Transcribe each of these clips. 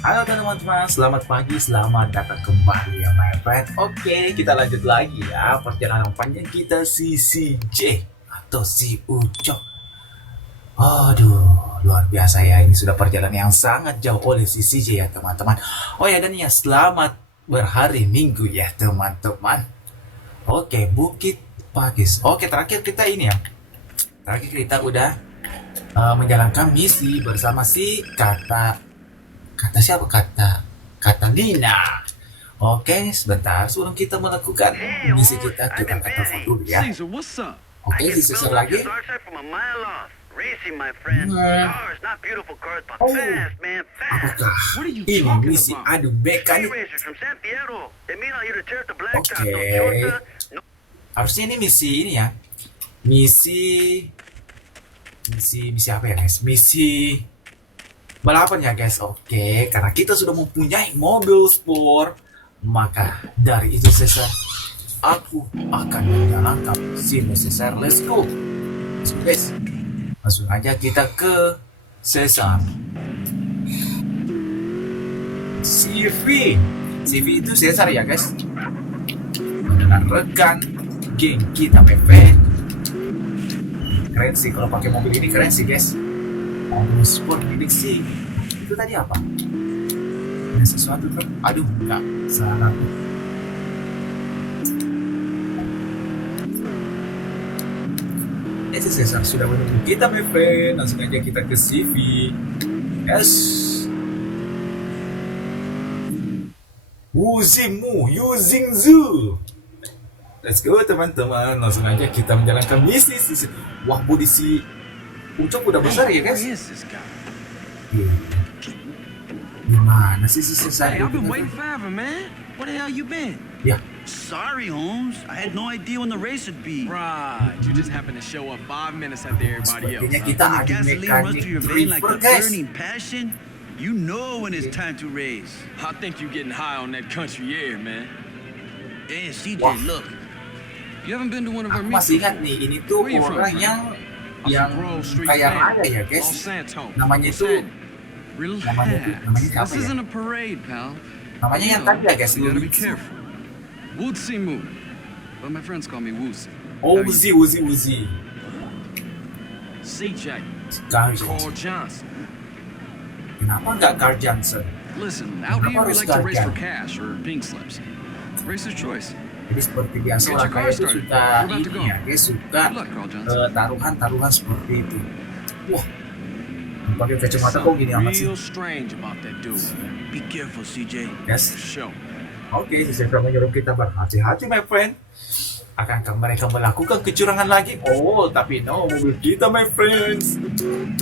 Halo teman-teman, selamat pagi, selamat datang kembali ya my friend. Oke, kita lanjut lagi ya perjalanan panjang kita si CJ atau si Ucok. Aduh, luar biasa ya, ini sudah perjalanan yang sangat jauh oleh si CJ ya teman-teman. Oh ya, dan ya selamat berhari Minggu ya teman-teman. Oke, Bukit Pakis. Oke, terakhir kita ini ya. Terakhir kita udah menjalankan misi bersama si kata siapa, kata Nina. Oke, sebentar sebelum kita melakukan misi kita akan telepon dulu ya. Caesar, what's up? Oke, si Cesar lagi. Racing, my friend. Cars, not beautiful cars, but Oh, fast, man, fast. apakah What are you ini talking misi about? adu Speed mekanik? racers from San Fierro. They mean out here to tear up the blacktop. Oke. No shorta, no. Harusnya ini misi ini ya. Misi misi apa ya guys? Misi balapan ya guys. Oke, karena kita sudah mempunyai mobil sport, maka dari itu Cesar, aku akan menjalankan si Cesar. Let's go. Let's go guys. Langsung aja kita ke Cesar. CV itu Cesar ya guys. Dengan rekan geng kita PP. Keren sih kalau pakai mobil ini, keren sih guys. Mobil sport milik sih. Itu tadi apa? Ada sesuatu kan? Aduh, enggak salah. Cesar sudah menunggu kita, my friend. Langsung aja kita ke CV. Yes. Wuzimu using zoo. Let's go teman-teman. Langsung aja kita menjalankan misi. Wah, bodi si Ucok udah besar ya guys. Where is this guy? Gimana sih si Cesar? Hey, I've been waiting forever, man. Where the hell you been? Ya, Sorry, Holmes. I had no idea when the race would be. Right, you just happened to show up 5 minutes after everybody else. sepertinya huh? kita When the adu gasoline runs mekanik through your vein like driver a guys. burning passion, you know when it's time to race. I think you getting high on that country air, man. Hey, CJ, Wah. look. You haven't been to one of our Aku meets masih ingat before? nih, ini tuh Where you from, orang man? yang I'm from Grove Street kaya Family, raya ya guys. Los Santos. Namanya What's itu happening? Relax. namanya siapa This ya? isn't a parade, pal. Namanya yang tadi ya guys. You gotta be Luis. careful. Woodsy Moo. But my friends call me Woodsy. Oh, How you Uzi. CJ. Carl Carl Johnson. Johnson. Kenapa nggak Carl Johnson? Listen, out Kenapa here we harus like to race Carl for cash or pink slips. Racer's choice. Jadi seperti biasa Get lah, your car kayak itu started. suka We're about to ini go. ya guys, suka Good luck, Carl Johnson. taruhan seperti itu. Wah, pakai kacamata kok gini amat sih? Real strange about that dude. Be careful, CJ. Yes. For sure. Oke, si Zebra menyuruh kita berhati-hati, my friend. Akankah mereka melakukan kecurangan lagi? Oh, tapi no, mobil kita, my friends.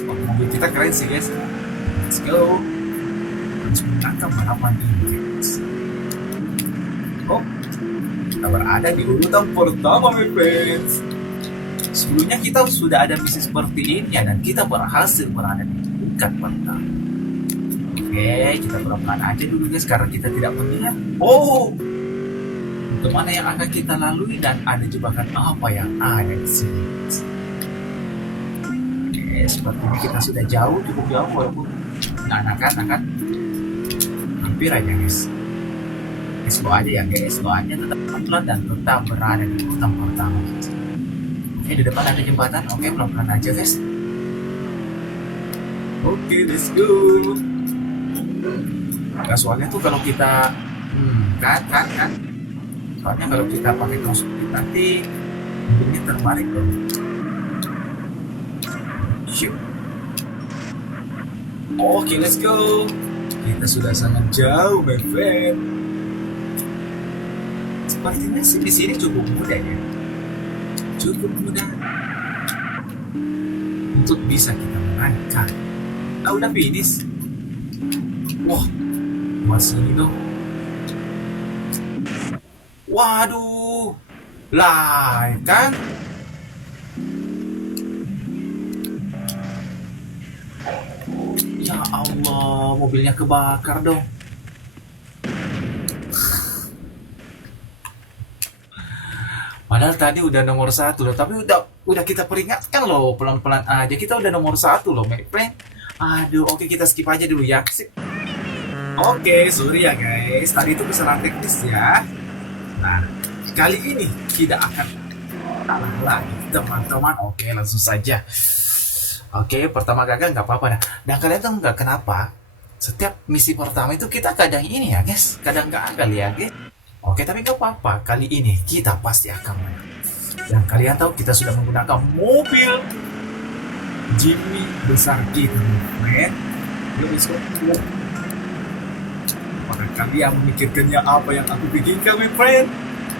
Oh, mobil kita keren sih, guys. Let's go. Harus menangkap balapan ini, guys. Oh, kita berada di urutan pertama, my friends. Sebelumnya kita sudah ada misi seperti ini ya, dan kita berhasil berada di urutan pertama. Oke, kita pelan-pelan aja dulu guys, karena kita tidak melihat. Oh, kemana yang akan kita lalui dan ada jebakan apa yang ada di sini. Oke, sepertinya kita sudah jauh, cukup jauh walaupun nggak akan hampir aja guys. Slow aja ya guys, slow aja, tetap pelan dan tetap berada di urutan pertama. Oke, di depan ada jembatan. Oke, pelan-pelan aja guys. Oke, let's go. Nah, soalnya tuh kalau kita kan soalnya kalau kita pakai kaos putih nanti mobilnya terbalik dong. Shoot. Oke, let's go. Kita sudah sangat jauh, my friend. Sepertinya sih di sini cukup mudah ya. Cukup mudah untuk bisa kita menangkan. Ah, udah finish. Wah, masih ini dong. Waduh, lah kan? Ya Allah, mobilnya kebakar dong. Padahal tadi udah nomor 1 loh, tapi udah kita peringatkan loh, pelan-pelan aja. Kita udah nomor 1 loh, my friend. Aduh, oke kita skip aja dulu ya. Sip. Oke, sorry ya guys. Tadi itu kesalahan teknis ya. Nah, kali ini tidak akan kalah lagi teman-teman. Oke, langsung saja. Oke, pertama gagal nggak apa-apa dah. Dan kalian tahu nggak kenapa? Setiap misi pertama itu kita kadang ini ya guys, kadang gagal ya guys. Oke, tapi nggak apa-apa. Kali ini kita pasti akan menang. Dan kalian tahu kita sudah menggunakan mobil Jimmy besar kita, men. Yuk, let's go. Apakah kalian memikirkannya apa yang aku pikirkan, my friend?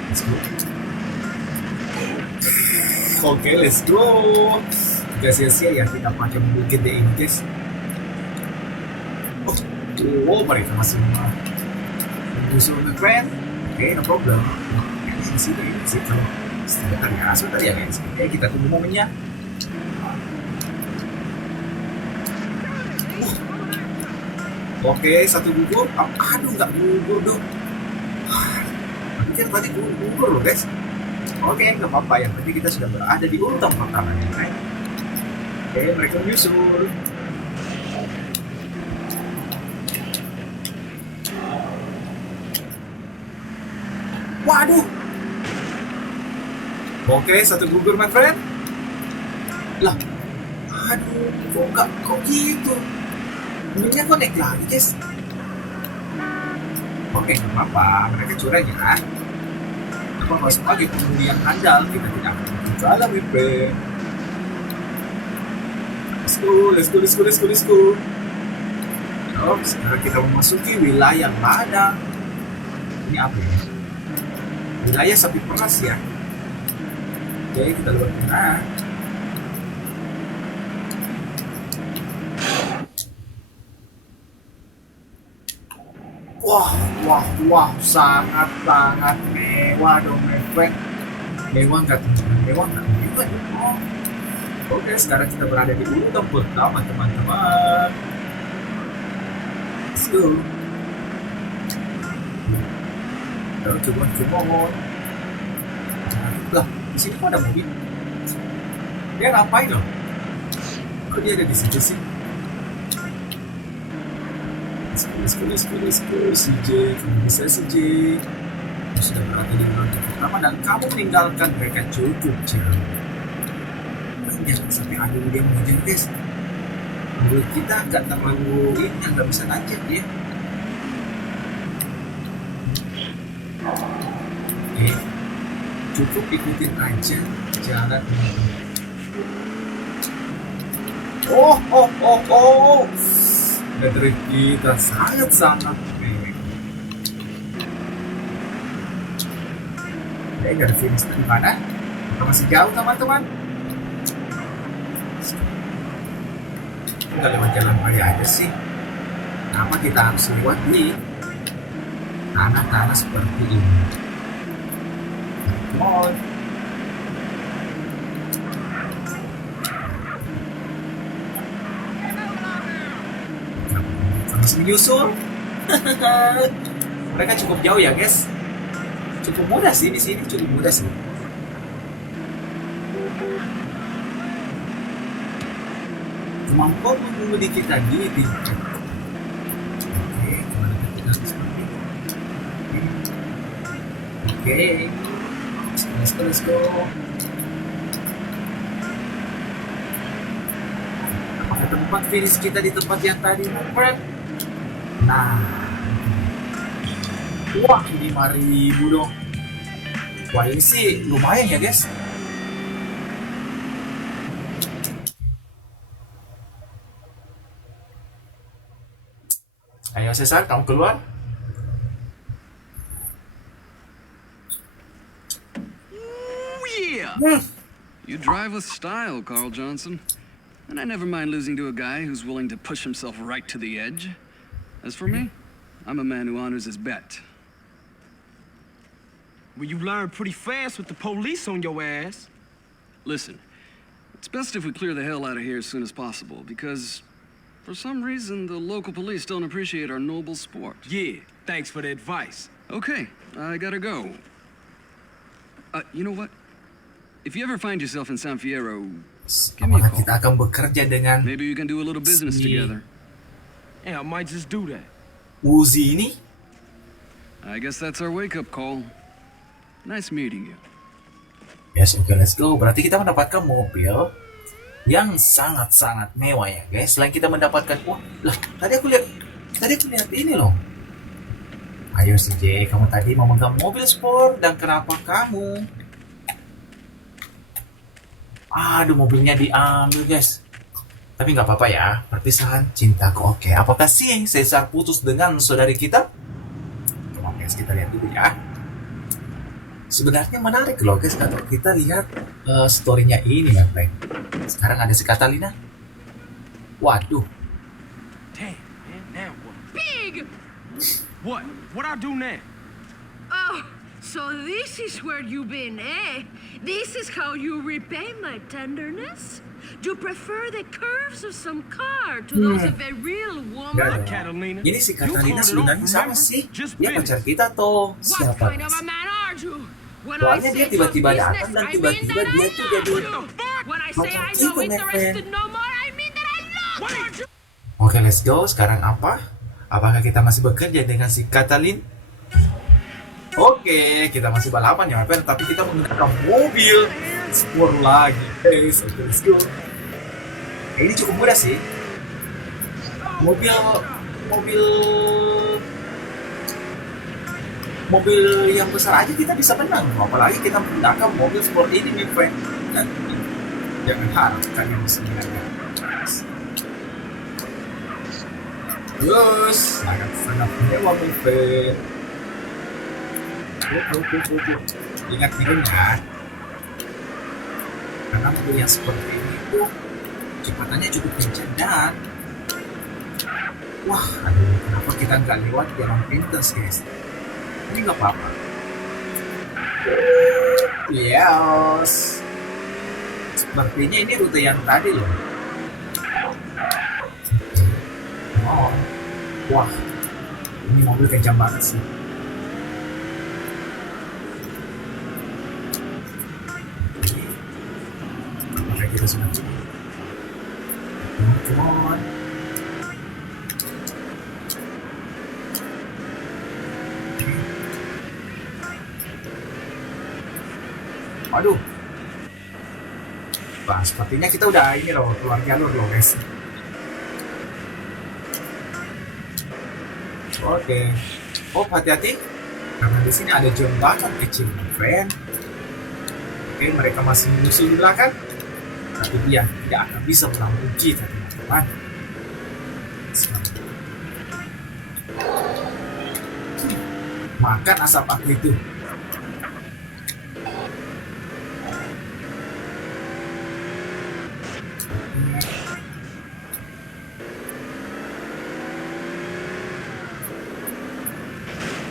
Let's go. Oke, let's go. Gak sia-sia ya kita pakai mobil gede ini, guys. Oh, mereka masih menyusul, my friend. Oke, no problem. Ini sih kalau sebentar ya guys. Oke, kita tunggu momennya. Oke, satu gugur. Aduh, nggak gugur dong. Tapi kan tadi gugur loh guys. Oke, nggak apa-apa. Yang penting kita sudah berada di urutan pertama ya, right? Oke, mereka menyusul. Waduh. Oke, satu gugur, my friend. Lah, aduh, kok gitu? Mobilnya kok naik lagi, guys? Oke, nggak apa-apa. Mereka curang ya. Apa sebagai pengemudi yang handal, kita tidak akan kalah, my friend. Let's go. Oh, sekarang kita memasuki wilayah ladang. Ini apa ya? Wilayah sapi peras ya. Oke, kita lewat tengah. Wah, sangat mewah dong, my friend. Mewah nggak mewah dong. Oke, sekarang kita berada di urutan pertama, teman-teman. Let's go. Come on. Lah, di sini kok ada mobil? Dia ngapain loh? Kok dia ada di situ sih? Let's go, CJ. Kamu bisa, CJ. Kamu sudah berada di urutan pertama dan kamu meninggalkan mereka cukup jauh. Jangan sampai ada dia mengejar, guys. Menurut kita nggak terlalu ini, nggak bisa lanjut ya. Oke, cukup ikutin aja jalan ini. Oh. Dari kita sangat mewah. Oke, dari finish di mana? Kita masih jauh, teman-teman. Kita lewat jalan raya aja sih. Kenapa kita harus lewat di tanah-tanah seperti ini? Come on. Masih menyusul. Mereka cukup jauh ya guys. Cukup mudah sih di sini, cukup mudah sih. Kemampuan mengemudi kita ditingkatkan. Oke, kemana kita harus pergi? Oke, let's go. Apakah tempat finish kita di tempat yang tadi, friend? Nah, wah, 5.000 dong. Wah, ini sih lumayan ya guys. Ayo Cesar, kamu keluar. Ooh, yeah! You drive with style, Carl Johnson. And I never mind losing to a guy who's willing to push himself right to the edge. As for me, I'm a man who honors his bet. Well, you learn pretty fast with the police on your ass. Listen, it's best if we clear the hell out of here as soon as possible, because for some reason the local police don't appreciate our noble sport. Yeah, thanks for the advice. Okay, I gotta go. You know what? If you ever find yourself in San Fierro, give me a Apakah call. kita akan bekerja dengan Maybe we can do a little business Si- together. Yeah, I might just do that. Uzi ini. I guess that's our wake-up call. Nice meeting you. Yes, oke, let's go. Berarti kita mendapatkan mobil yang sangat-sangat mewah ya guys. Selain kita mendapatkan, wah, lah, tadi aku lihat ini loh. Ayo si J, kamu tadi memegang mobil sport dan kenapa kamu? Aduh, mobilnya diambil guys. Tapi nggak apa-apa ya, perpisahan cintaku. Oke, apakah si Caesar putus dengan saudari kita? Coba guys, kita lihat dulu ya. Sebenarnya menarik loh guys, kalau kita lihat story-nya ini ya, Frank. Sekarang ada si Catalina. Waduh, Damn, man, now what? Pig! What? What I do now? Oh, so this is where you've been, eh? This is how you repay my tenderness? Do you prefer the curves of some car to those of a real woman? Nggak ada. Catalina. Ini si You Catalina called it sebenarnya off, sama remember? sih. Just Dia business. pacar kita tuh. What Siapa? kind of a man are you? When Soalnya I dia say tiba-tiba some datang business, dan I mean tiba-tiba that dia I tuh love jadi you. When I say macam I kita, know my interested no more, I mean that I love you. Oke, let's go. Sekarang apa? Apakah kita masih bekerja dengan si Catalin? Oke, kita masih balapan ya, Pen. Tapi kita menggunakan mobil sport lagi, guys. Oke, let's go. Ini cukup mudah sih. Mobil, mobil, mobil yang besar aja kita bisa menang. Apalagi kita menggunakan mobil sport ini, my friend. Jangan harap kalian bisa menangkan. Yes, sangat mewah, my friend. Ingat ya, karena mobil yang seperti ini tuh kecepatannya cukup kencang dan wah, aduh, kenapa kita nggak lewat jalan pintas guys? Ini nggak apa-apa. Yes, sepertinya ini rute yang tadi loh. Oh, wah, ini mobil kencang banget sih. Apakah kita sudah cukup? Come on. Waduh. Wah, sepertinya kita udah ini loh, keluar jalur loh guys. Oke. Oh, hati-hati. Karena di sini ada jembatan kecil, my friend. Oke, mereka masih menyusul di belakang. Tapi dia tidak akan bisa melambung kita, teman-teman. Makan asap aku itu.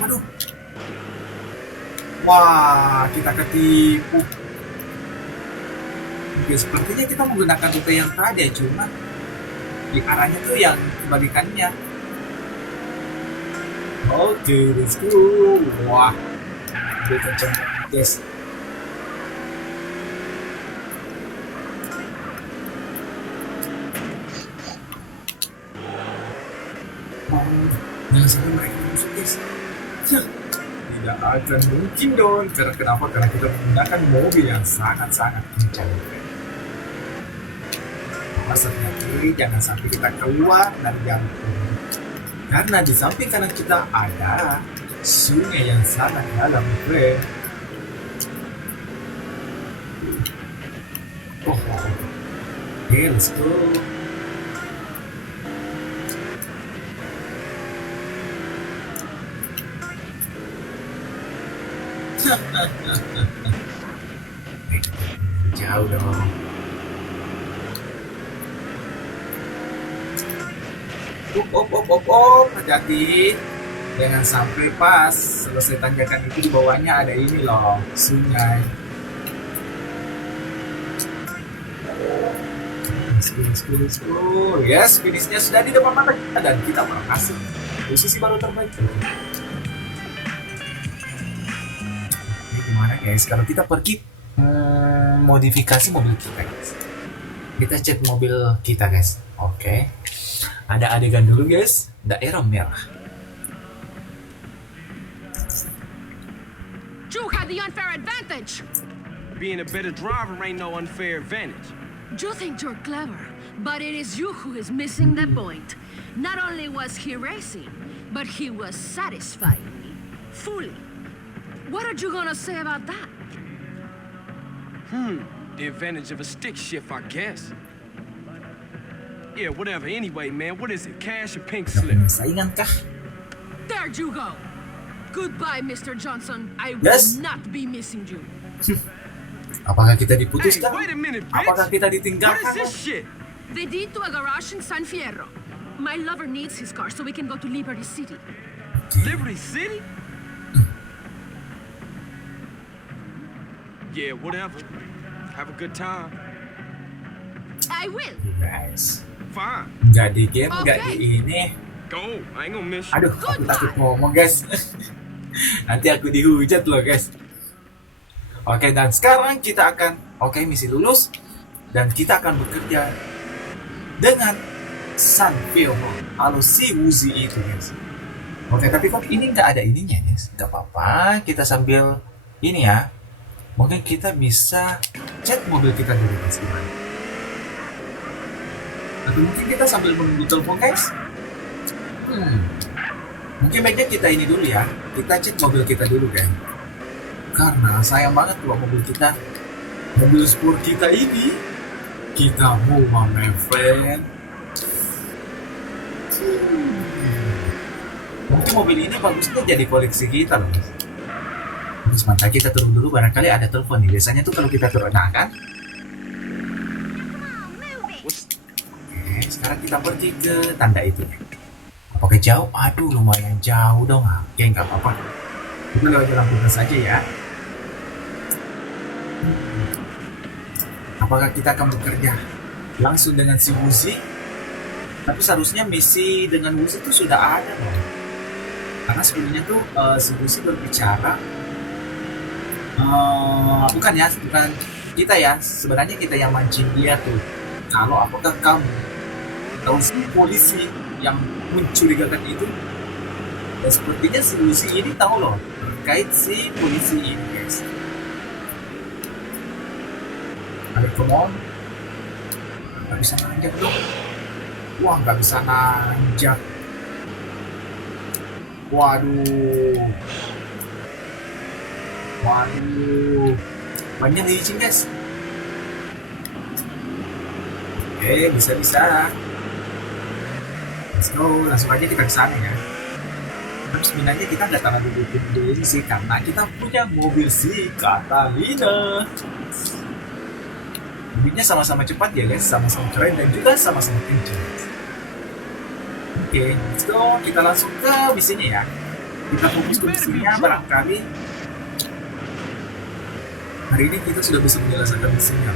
Waduh. Wah, kita ketipu. Oke, sepertinya kita menggunakan rute yang tadi ya, cuma di arahnya tuh yang kebalikannya. Oke, let's go. Wah, udah kenceng banget, guys. Jangan sampai mereka masuk, guys. Ya, tidak akan mungkin dong. Karena kenapa? Karena kita menggunakan mobil yang sangat-sangat kencang. Awas hati-hati, jangan sampai kita keluar dari jalur. Karena di samping kanan kita ada sungai yang sangat dalam, friend. Oh, oke, let's go. Jauh dong. Hati-hati. Jangan sampai pas selesai tanjakan itu di bawahnya ada ini loh, sungai. Let's go. Yes, finishnya sudah di depan mata kita dan kita berhasil. Posisi baru terbaik. Ini gimana guys? Kalau kita pergi modifikasi mobil kita guys. Kita cek mobil kita guys. Oke. Ada adegan dulu guys. Daerah merah. You had the unfair advantage. Being a better driver ain't no unfair advantage. You think you're clever, but it is you who is missing the point. Not only was he racing, but he was satisfying me. Fully. What are you gonna say about that? The advantage of a stick shift, I guess. Yeah, whatever. Anyway, man, what is it? Cash or pink Gak slip? punya saingan kah? There you go. Goodbye, Mr. Johnson. I will Yes? not be missing you. Apakah kita Hey, diputuskan? wait a minute, Apakah bitch. kita What is ditinggalkan? this shit? They did to a garage in San Fierro. My lover needs his car so we can go to Liberty City. Liberty City? Yeah, whatever. Have a good time. I will. Guys, Fine. nggak di game, nggak Oke. di ini. Go. I ain't gonna miss you. Aduh, aku takut ngomong guys. Nanti aku dihujat loh guys. Oke, dan sekarang kita akan, misi lulus. Dan kita akan bekerja dengan San Fierro, atau si Uzi itu guys. Oke, tapi kok ini nggak ada ininya guys. Nggak apa-apa, kita sambil ini ya. Mungkin kita bisa chat mobil kita dulu guys, gimana? Atau mungkin kita sambil menunggu telepon guys. Mungkin baiknya kita ini dulu ya. Kita cek mobil kita dulu kan. Karena sayang banget kalau mobil sport kita ini kita mau my friend. Mungkin mobil ini bagusnya jadi koleksi kita loh. Sebentar kita turun dulu, barangkali ada telepon nih. Biasanya tuh kalau kita turun, nah kan. Oke, sekarang kita pergi ke tanda itu. Apakah jauh? Aduh, lumayan jauh dong. Oke, nggak apa-apa. Kita lewat jalan pintas saja ya. Apakah kita akan bekerja langsung dengan si Uzi? Tapi seharusnya misi dengan Uzi itu sudah ada loh. Karena sebelumnya tuh si Uzi berbicara. Bukan kita ya. Sebenarnya kita yang mancing dia tuh. Kalau apakah kamu tahu si polisi yang mencurigakan itu? Dan sepertinya si Uzi ini tahu loh terkait si polisi ini guys. Ayo come on. Nggak bisa nanjak dong. Wah, nggak bisa nanjak. Waduh. Banyak licin guys. Oke, bisa. Let's go, langsung aja kita ke sana ya. Tapi sebenarnya kita nggak terlalu butuh dulu sih, karena kita punya mobil si Catalina. Mobilnya sama-sama cepat ya guys, sama-sama keren dan juga sama-sama kencang. Oke, let's go, kita langsung ke misinya ya. Kita fokus ke misinya, barangkali hari ini kita sudah bisa menyelesaikan misinya.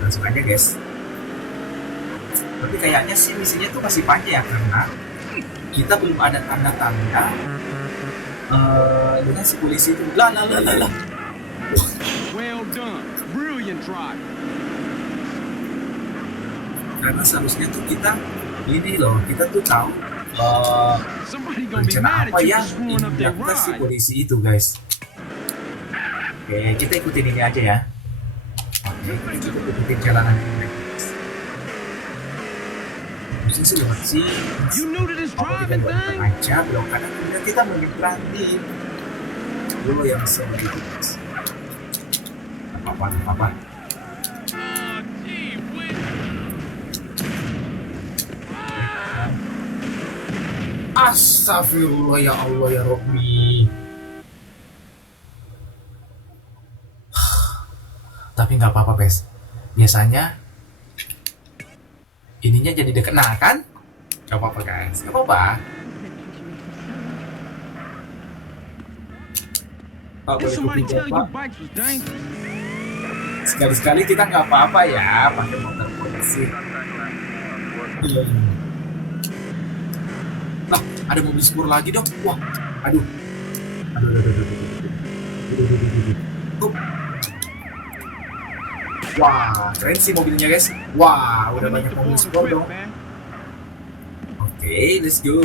Langsung aja guys. Tapi kayaknya sih misinya tuh masih panjang ya, karena kita belum ada tanda-tanda dengan si polisi itu. Lah. Well done. Brilliant drive. Karena seharusnya tuh kita ini loh, kita tuh tahu Somebody gonna be rencana mad apa at you yang for screwing up their dilakukan si ride. polisi itu guys. Oke, kita ikutin ini aja ya. Oke, kita ikutin jalanan ini guys. Mesti sih lewat sih. You new to this driving thing? Aja belum kanan, kemudian kita menikmati dulu yang seperti itu guys. Apa-apa. Astagfirullah ya Allah ya Rabbi. Tapi nggak apa-apa guys. Biasanya ininya jadi deket, nah kan? Gak apa-apa guys, gak apa-apa. Pak, Did boleh somebody kuping tell you Pak? bikes was dangerous? Sekali-sekali kita nggak apa-apa ya pakai motor polisi. Nah, ada mobil spur lagi dong. Wah, aduh. Hup. Wah, keren sih mobilnya guys. Wah, udah banyak mobil spur dong. Oke, let's go.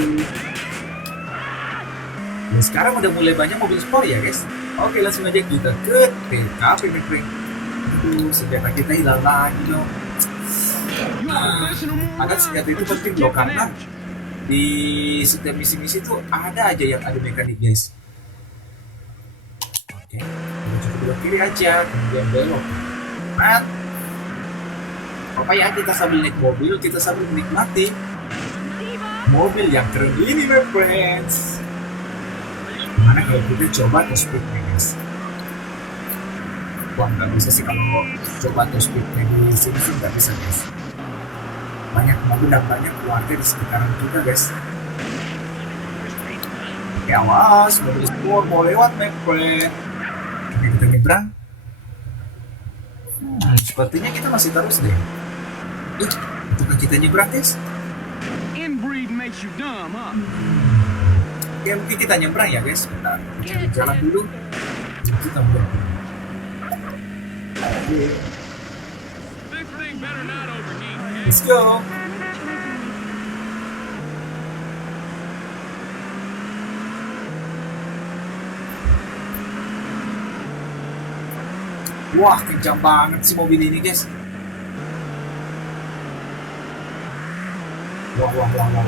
Dan sekarang udah mulai banyak mobil sport ya guys. Oke, langsung aja kita ke TKP my friend. Aduh, senjata kita hilang lagi dong. Agar senjata itu penting loh, karena di setiap misi-misi itu ada aja yang ada mekanik guys. Oke, kita coba belok kiri aja, kemudian belok. Nah, apa ya, kita sambil naik mobil, kita sambil menikmati mobil yang keren ini my friends. Mana kalau kita coba to speednya guys. Wah, nggak bisa sih kalau coba to speednya di sini sih, nggak bisa guys. Banyak mobil dan banyak keluarga di sekitaran kita guys. Ya awas, mobil sport mau lewat my friend. Oke, kita nyebrang. Sepertinya kita masih terus deh. Apakah kita nyebrang guys? Inbreed makes you dumb, huh? Ya mungkin kita nyebrang ya guys. Kita cari jalan dulu. Kita nyebrang. Oke. This thing better not overheat, kid. Let's go. Wah, kencang banget sih mobil ini guys. Wah, wah, wah, wah.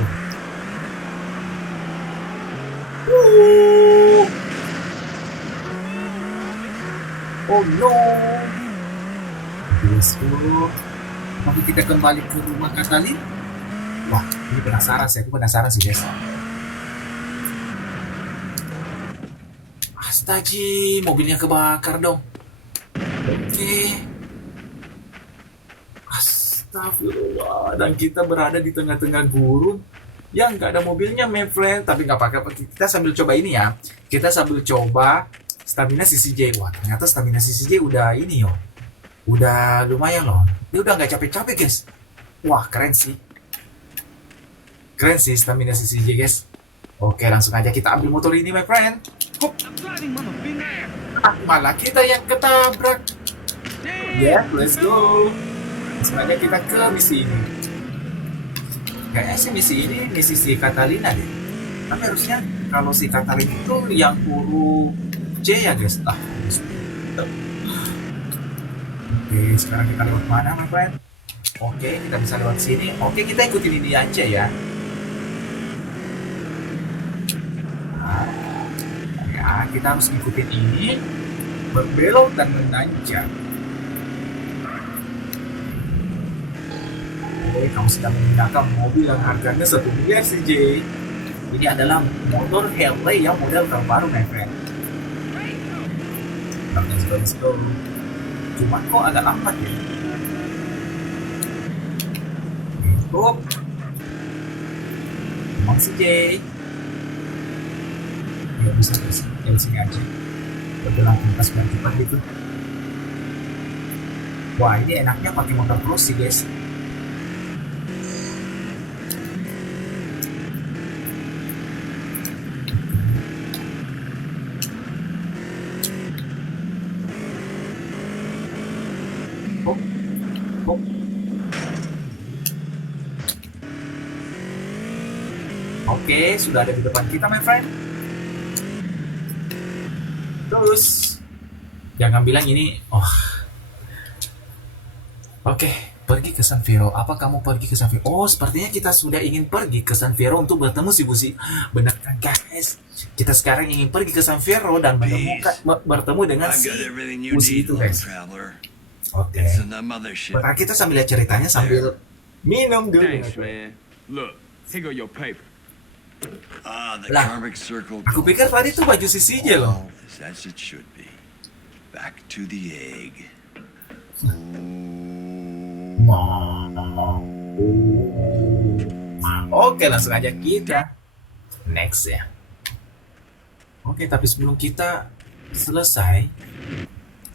Oh no. Let's go. Tapi kita kembali ke rumah Katalin. Wah, ini penasaran sih. Aku penasaran sih guys. Astaga, mobilnya kebakar dong. Oke. Astagfirullah. Dan kita berada di tengah-tengah gurun yang nggak ada mobilnya, my friend. Tapi nggak apa-apa. Kita sambil coba ini ya. Kita sambil coba stamina CCJ. Wah, ternyata stamina CCJ udah ini yo. Udah lumayan loh. Dia udah nggak capek-capek guys. Wah, keren sih. Keren sih stamina CCJ guys. Oke, langsung aja kita ambil motor ini, my friend. Hup. Malah kita yang ketabrak. Yeah, let's go. Langsung aja kita ke misi ini. Kayaknya sih misi ini misi si Catalina deh. Tapi harusnya kalau si Catalina itu yang huruf C ya guys. Oke, sekarang kita lewat mana my friend? Oke, kita bisa lewat sini. Oke, kita ikutin ini aja ya. Nah, ya, kita harus ikutin ini, berbelok dan menanjak. Oke, kamu sedang menggunakan mobil yang harganya 1 miliar CJ. Ini adalah motor Harley yang model terbaru my friend. Let's go. Cuma kok agak lambat ya. Hop. Emang CJ. Ya bisa dari sini aja. Berjalan lintas biar cepat gitu. Wah, ini enaknya pakai motor cross sih guys. Oke, sudah ada di depan kita, my friend. Terus, jangan bilang ini, Oke, pergi ke San Fierro. Apa kamu pergi ke San Fierro? Oh, sepertinya kita sudah ingin pergi ke San Fierro untuk bertemu si Busi. Benar kan, guys? Kita sekarang ingin pergi ke San Fierro dan bertemu dengan si Busi itu, guys. Oke. Bentar, kita sambil lihat ceritanya sambil minum dulu. Thanks, man. Look, here go your paper. Lah, aku pikir tadi itu baju CCJ loh. As it should be. Back to the egg. Oke, langsung aja kita next ya. Oke, tapi sebelum kita selesai,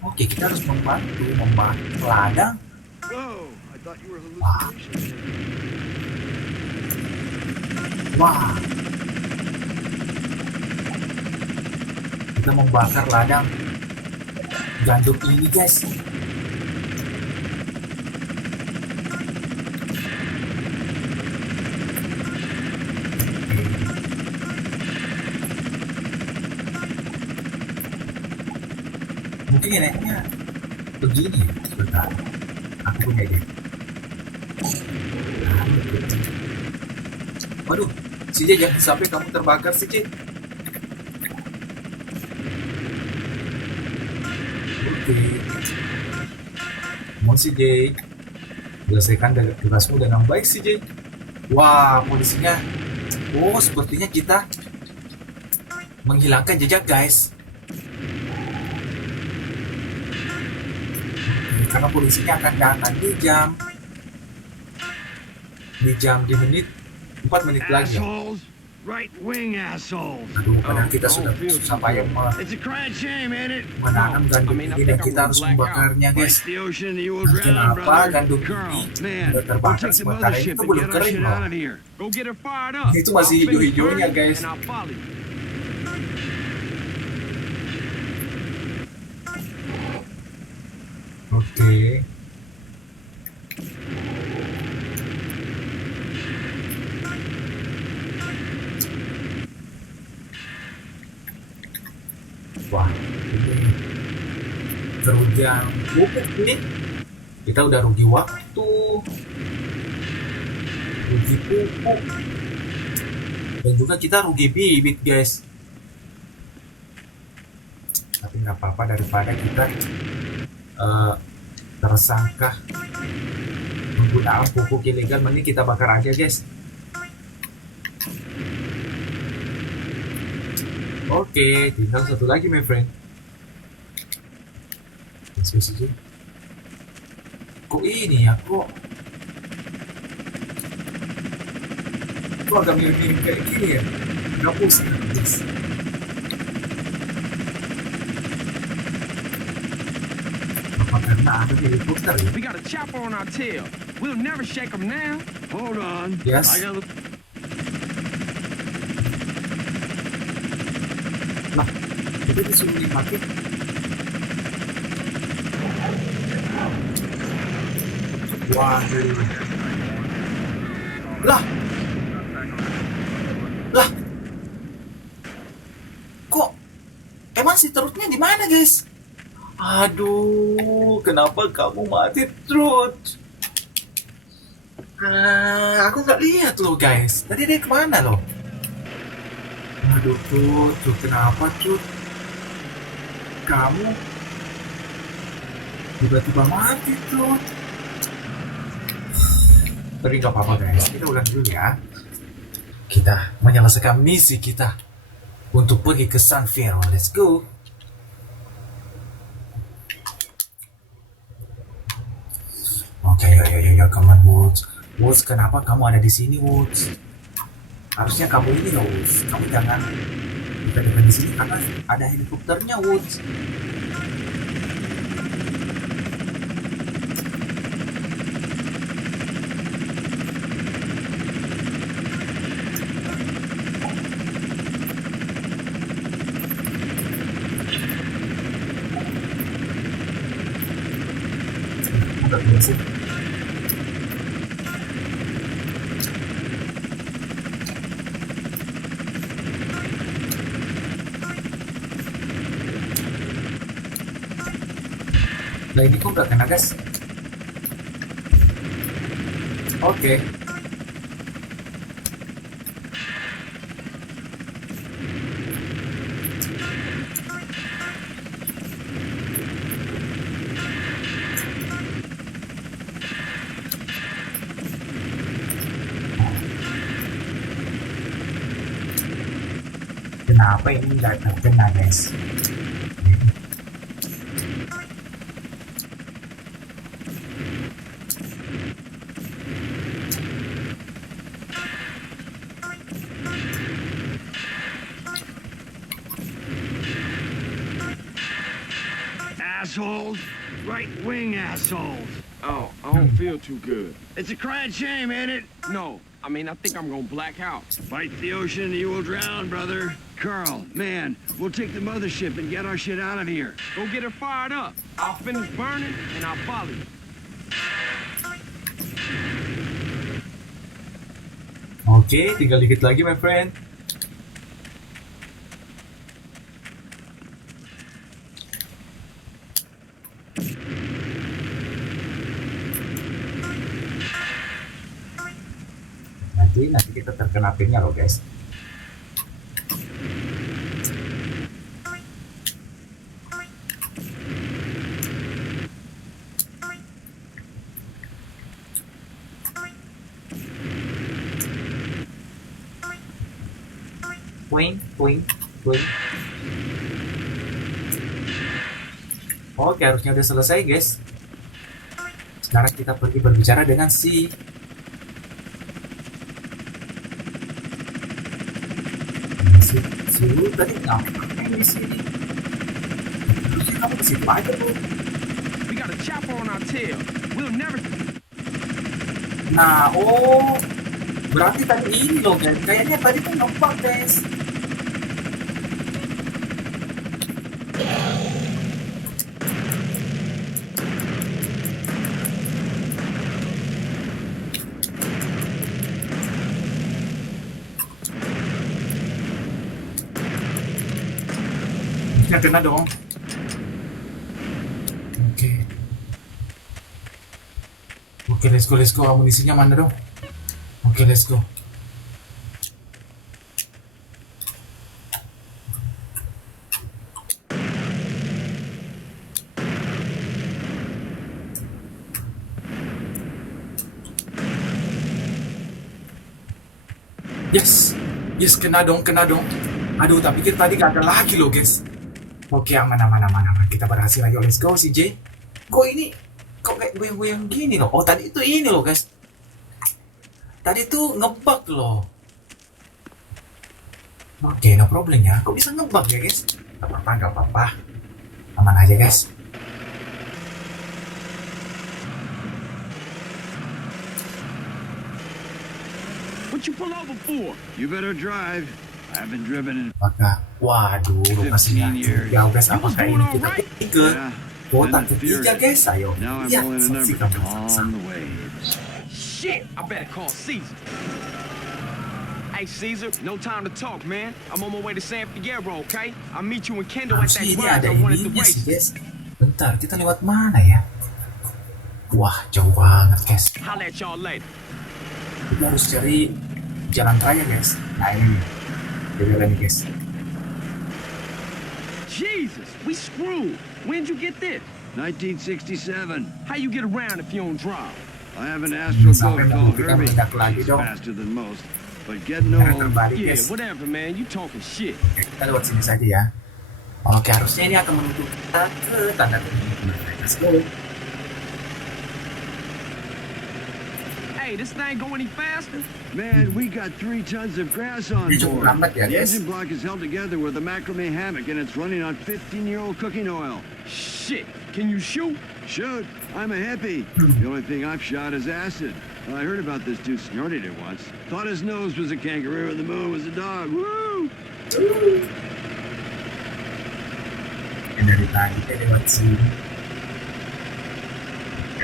oke, kita harus membantu ladang. Wah. Kita membakar ladang gandum ini, guys. Mungkin enaknya begini ya. Sebentar. Aku punya ide. Waduh, CJ jangan sampai kamu terbakar CJ. Oke. Mau CJ, selesaikan tugasmu dengan baik CJ. Wah, polisinya. Oh, sepertinya kita menghilangkan jejak guys. Karena polisinya akan datang di menit 4 menit lagi ya. Assholes. Right wing assholes. Aduh, padahal kita sudah susah payah It's a crying shame, ain't it? menanam gandum ini dan kita harus membakarnya Like guys. the ocean, you will drown, Kenapa brother. gandum Carl, ini man, udah we'll terbakar take the sementara mothership itu and belum get our kering shit loh. out of here. Go get her fired up. Itu masih I'll finish hijau-hijaunya, burning guys. and I'll follow you. Oke. Wah, ini kerugian pupuk ini. Kita udah rugi waktu, rugi pupuk, dan juga kita rugi bibit guys. Tapi nggak apa-apa daripada kita tersangka penggunaan pupuk ilegal, mending kita bakar aja guys. Oke, tinggal satu lagi my friend. Kok ini ya, kok agak mirip-mirip kayak gini ya. Nggak pusing guys. Apa karena ada helikopter ya? We got a chopper on our tail. We'll never shake them now. Hold on. Yes. I got Lah, itu disuruh mati. Waduh. Lah. Lah. Kok emang si Trutnya di mana, guys? Aduh, kenapa kamu mati, Trut? Aku nggak lihat loh, guys. Tadi dia kemana loh? Aduh, Trut, kenapa, Trut? Kamu tiba-tiba mati, Trut. Tapi nggak apa-apa, guys. Kita ulang dulu ya. Kita menyelesaikan misi kita untuk pergi ke Sunville. Let's go. Oke, ya, come on, Woods. Woods, kenapa kamu ada di sini, Woods? Harusnya kamu ini loh, Woods. Kamu jangan dekat-dekat di sini karena ada helikopternya, Woods. Nggak bisa. Nah ini kok nggak kena gas? Oke. Kenapa ini nggak kena guys? assholes. Right wing assholes. Oh, I don't feel too good. It's a crying shame, ain't it? No, I mean, I think I'm gonna black out. Fight the ocean, you will drown, brother. Carl, man, we'll take the mothership and get our shit out of here. Go get her fired up. I'll finish burning and I'll follow you. Oke, tinggal dikit lagi my friend. nanti kita terkena pingnya loh guys. Twing, twing, twing. Oke, harusnya udah selesai guys. Sekarang kita pergi berbicara dengan si lu tadi ngapain di sini? Terusnya kamu ke situ aja tuh. We got a chopper on our tail. We'll never. Nah, oh, berarti tadi ini loh guys. Kayaknya tadi tuh ngebug guys. Kena dong. Oke, let's go. Amunisinya mana dong? Oke, let's go. Yes, kena dong. Aduh, tapi kita tadi gak ada lagi loh guys. Oke, aman. Kita berhasil. Ayo, let's go, CJ. Kok kayak goyang-goyang gini loh. Oh, tadi itu ini loh, guys. Tadi tuh ngebug loh. Oke, no problem ya. Kok bisa ngebug ya, guys? Gak apa-apa. Aman aja, guys. What you pull over for? You better drive. I haven't driven in Apakah, waduh, lokasinya jauh guys. Apakah ini kita pergi ke kota ketiga guys? Ayo, now I'm lihat rolling a number saksikan to bersama. calm the waves. Shit, I better call Caesar. Hey, Caesar, no time to talk, man. I'm on my way to San Fierro, okay? I'll meet you in Kendall at Harusnya that ini garage ada I wanted to ininya sih race. guys. Bentar, kita lewat mana ya? Wah, jauh banget guys. Holla at y'all later. Kita harus cari jalan raya guys. Nah ini nih. Jalan nih guys. Jesus, we screwed. When'd you get this? 1967. How you get around if you don't drive? I have an Astro Sampai boat nggak called kita Herbie. meledak lagi It's dong. faster than most, but getting Karena old. terbalik Yeah, guys. whatever, man. You talking shit. Oke, kita lewat sini saja ya. Oke, harusnya ini akan menuju kita ke tanda kutip. Let's go. Hey, this thing go any faster? Man, we got 3 tons of grass on Ini cukup board. lambat ya The guys. engine block is held together with a macrame hammock, and it's running on 15-year-old cooking oil. Shit, can you shoot? Shoot, I'm a hippie. The only thing I've shot is acid. Well, I heard about this dude snorted it once. Thought his nose was a kangaroo and the moon was a dog. Woo! Dari tadi kita lewat sini.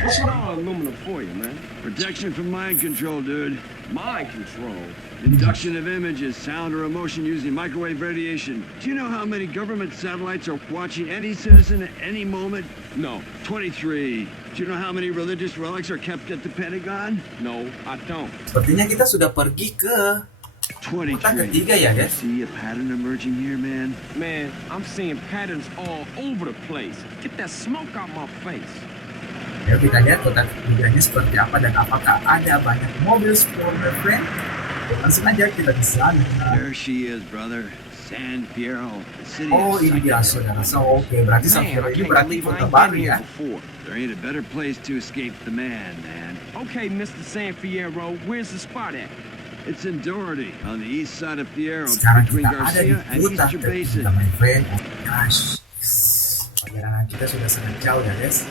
What's with all aluminum for you, man? Protection from mind control, dude. Mind control. Induction of images, sound, or emotion using microwave radiation. Do you know how many government satellites are watching any citizen at any moment? No, 23. Do you know how many religious relics are kept at the Pentagon? no, I don't. Sepertinya kita sudah pergi ke kota 23. ketiga ya guys. See a pattern emerging here, man? Man, I'm seeing patterns all over the place. Get that smoke out my face. Ayo kita lihat kota ketiganya seperti apa dan apakah ada banyak mobil sport my friend. Langsung aja kita ke sana. There she is, brother. San Fierro, the city Oh of ini dia psychedelics. saudara. So oke, berarti San Man, Fierro I ini can't berarti believe I kota ain't baru been ya. here before. There ain't a better place to escape the man. Okay, Mr. San Fierro, where's the spot at? It's in Doherty, on the east side of Fierro, Sekarang between kita ada di Garcia and kota Easter Basin. ketiga my friend. Oh my gosh. Perjalanan kita sudah sangat jauh ya guys.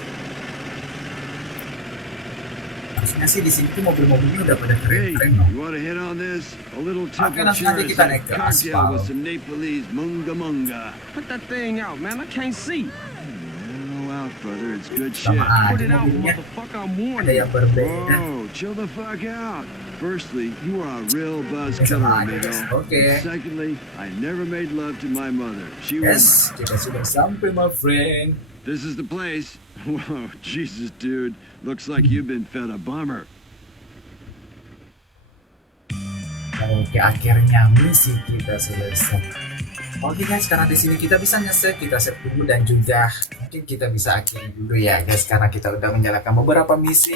Harusnya sih di sini tuh mobil-mobilnya udah pada Hey, keren-keren loh. you want to hit on this? A little Oke, temple langsung aja church, kita and naik ke a cocktail aspal. with some Nepalese munga munga. Put that thing out, man. I can't see. Mellow out, brother. It's good shit. Sama Put aja it out, mobilnya. motherfucker. I'm Ada warning yang you. berbeda. Whoa, chill the fuck out. Firstly, you are a real buzz Yes, killer, I'm amigo. honest. Okay. Secondly, I never made love to my mother. She was. Yes, kita sudah sampai my friend. This is the place. Whoa, Jesus, dude. Looks like you've been fed a bummer. Oke, akhirnya misi kita selesai. Oke guys, karena di sini kita bisa nge-save, kita save dulu dan juga mungkin kita bisa akhiri dulu ya guys, karena kita udah menyalakan beberapa misi.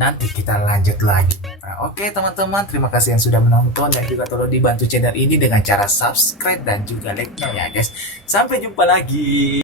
Nanti kita lanjut lagi. Nah, oke teman-teman, terima kasih yang sudah menonton dan juga tolong dibantu channel ini dengan cara subscribe dan juga like-nya ya guys. Sampai jumpa lagi.